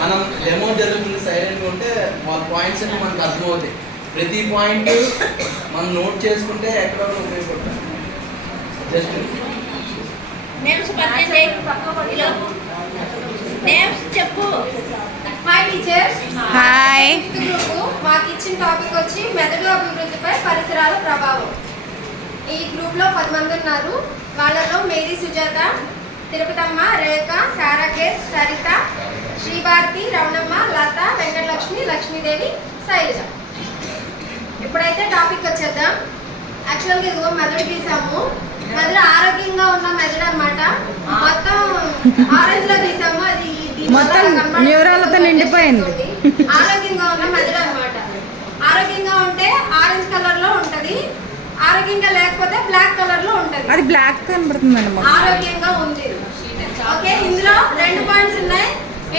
మనం డెమో జరుగుతుంది సైలెంట్ ఉంటే వాళ్ళ పాయింట్స్ అన్ని మనకు అర్థమవుతాయి. ప్రతి పాయింట్ మనం నోట్ చేసుకుంటే ఎక్కడ ఉపయోగపడుతుంది జస్ట్ చెప్పు. హాయ్ టీచర్స్ హాయ్ గ్రూప్ మాకు ఇచ్చిన టాపిక్ వచ్చి మెదడు అభివృద్ధిపై పరిసరాల ప్రభావం. ఈ గ్రూప్లో పది మంది ఉన్నారు. వాళ్ళలో మేరీ సుజాత తిరుపతమ్మ రేఖ సారాకేశ్ సరిత శ్రీభారతి రమణమ్మ లత వెంకటలక్ష్మి లక్ష్మీదేవి శైలజ. ఇప్పుడైతే టాపిక్ వచ్చేద్దాం. యాక్చువల్గా ఇదిగో మెదడు తీసాము. మెదడు ఆరోగ్యంగా ఉన్న మెదడు అన్నమాట. మొత్తం ఆరెంజ్లో తీసాము. అది మొత్తం. న్యూరాలతో నిండిపోయింది. ఆరోగ్యంగా ఉన్న మెదడు అన్నమాట. ఆరోగ్యంగా ఉంటే ఆరెంజ్ కలర్లో ఉంటది. ఆరోగ్యంగా లేకపోతే బ్లాక్ కలర్లో ఉంటది. అది బ్లాక్ కనబడుతుందండి మాకు ఆరోగ్యంగా ఉంది. ఓకే ఇందులో రెండు పాయింట్స్ ఉన్నాయి.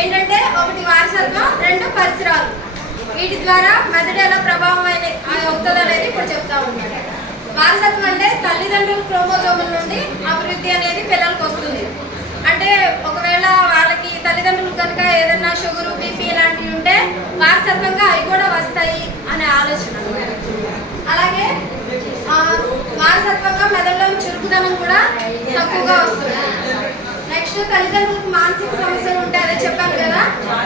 ఏంటంటే ఒకటి వారసత్వం రెండు పరిసరాలు. వీటి ద్వారా మెదడు ఎలా ప్రభావం అనే- అవుతుంది అనేది ఇప్పుడు చెప్తా ఉన్నాడు వారసత్వం అంటే తల్లిదండ్రుల క్రోమోజోముల నుండి అభివృద్ధి అనేది పిల్లలకు వస్తుంది. అంటే ఒకవేళ వాళ్ళకి తల్లిదండ్రులు కనుక ఏదైనా షుగర్ బీపీ ఇలాంటివి ఉంటే వారసత్వంగా అవి కూడా వస్తాయి అనే ఆలోచన. అలాగే వారసత్వంగా మెదడులో చురుకుదనం కూడా తక్కువగా వస్తుంది. నెక్స్ట్ తల్లిదండ్రులకు మానసిక సమస్యలు ఉంటే అదే చెప్పాను కదా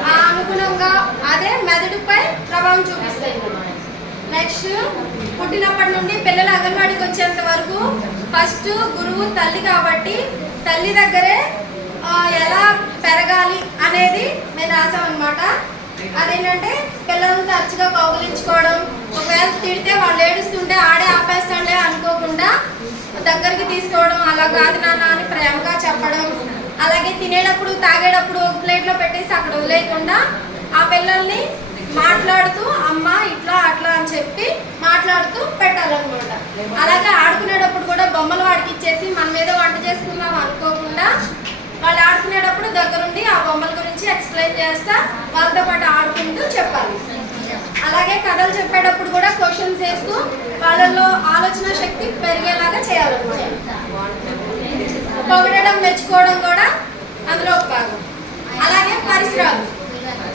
ఆ అనుగుణంగా అదే మెదడుపై ప్రభావం చూపిస్తాయి. నెక్స్ట్ పుట్టినప్పటి నుండి పిల్లలు అంగన్వాడికి వచ్చేంత వరకు ఫస్ట్ గురువు తల్లి కాబట్టి తల్లి దగ్గరే ఎలా పెరగాలి అనేది నేను రాసామన్నమాట అదేంటంటే పిల్లలను తరచుగా కౌగిలించుకోవడం ఒకవేళ తిడితే వాళ్ళు ఏడుస్తుంటే ఆడే ఆపేస్తుండే అనుకోకుండా దగ్గరికి తీసుకోవడం అలా కాదు నాన్న అని ప్రేమగా చెప్పడం అలాగే తినేటప్పుడు తాగేటప్పుడు ఒక ప్లేట్లో పెట్టేసి అక్కడ వదిలేయకుండా ఆ పిల్లల్ని మాట్లాడుతూ అమ్మ ఇట్లా అట్లా అని చెప్పి మాట్లాడుతూ పెట్టాలన్నమాట. అలాగే ఆడుకునేటప్పుడు కూడా బొమ్మలు వాడికి ఇచ్చేసి మనం ఏదో వంట చేసుకుందాం అనుకోకుండా వాళ్ళు ఆడుకునేటప్పుడు దగ్గరుండి ఆ బొమ్మల గురించి ఎక్స్ప్లెయిన్ చేస్తా వాళ్ళతో పాటు ఆడుకుంటూ చెప్పాలి. అలాగే కథలు చెప్పేటప్పుడు కూడా క్వశ్చన్స్ వేస్తూ వాళ్ళలో ఆలోచన శక్తి పెరిగేలాగా చేయాలన్నమాట. పొగడడం మెచ్చుకోవడం కూడా అందులో ఒక భాగం. అలాగే పరిసరాలు.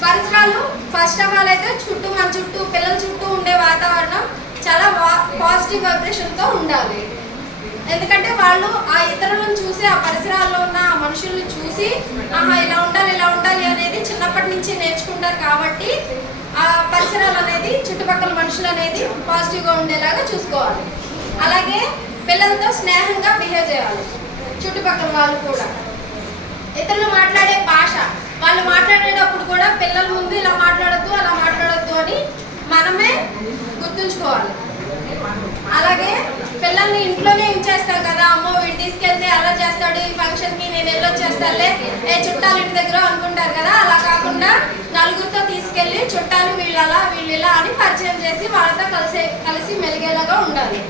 పరిసరాలు ఫస్ట్ ఆఫ్ ఆల్ అయితే చుట్టూ మన చుట్టూ పిల్లల చుట్టూ ఉండే వాతావరణం చాలా పాజిటివ్ వైబ్రేషన్తో ఉండాలి. ఎందుకంటే వాళ్ళు ఆ ఇతరులను చూసి ఆ పరిసరాల్లో ఉన్న ఆ మనుషుల్ని చూసి ఆహా ఇలా ఉండాలి ఇలా ఉండాలి అనేది చిన్నప్పటి నుంచి నేర్చుకుంటారు కాబట్టి ఆ పరిసరాలు అనేది చుట్టుపక్కల మనుషులు అనేది పాజిటివ్గా ఉండేలాగా చూసుకోవాలి. అలాగే పిల్లలతో స్నేహంగా బిహేవ్ చేయాలి. చుట్టుపక్కల వాళ్ళు కూడా. ఇతరులు మాట్లాడే భాష వాళ్ళు మాట్లాడేటప్పుడు కూడా పిల్లల ముందు ఇలా మాట్లాడద్దు అలా మాట్లాడొద్దు అని మనమే గుర్తుంచుకోవాలి. అలాగే పిల్లల్ని ఇంట్లోనే ఉంచేస్తాం కదా అమ్మో వీడు తీసుకెళ్తే అలా చేస్తాడు ఈ ఫంక్షన్కి నేను వెళ్ళొచ్చేస్తాలే ఏ చుట్టాలు ఇంటి దగ్గర అనుకుంటారు కదా అలా కాకుండా నలుగురితో తీసుకెళ్ళి చుట్టాలు వీళ్ళు అలా వీళ్ళు ఇలా అని పరిచయం చేసి వాళ్ళతో కలిసి కలిసి మెలిగేలాగా ఉండాలి.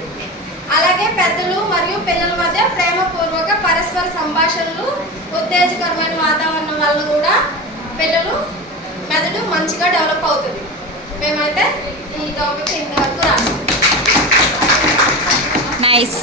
అలాగే పెద్దలు మరియు పిల్లల మధ్య ప్రేమపూర్వక పరస్పర సంభాషణలు ఉత్తేజకరమైన వాతావరణం వల్ల కూడా పిల్లలు మెదడు మంచిగా డెవలప్ అవుతుంది. మేమైతే ఈ టాపిక్ ఇంతవరకు రాసాం. నైస్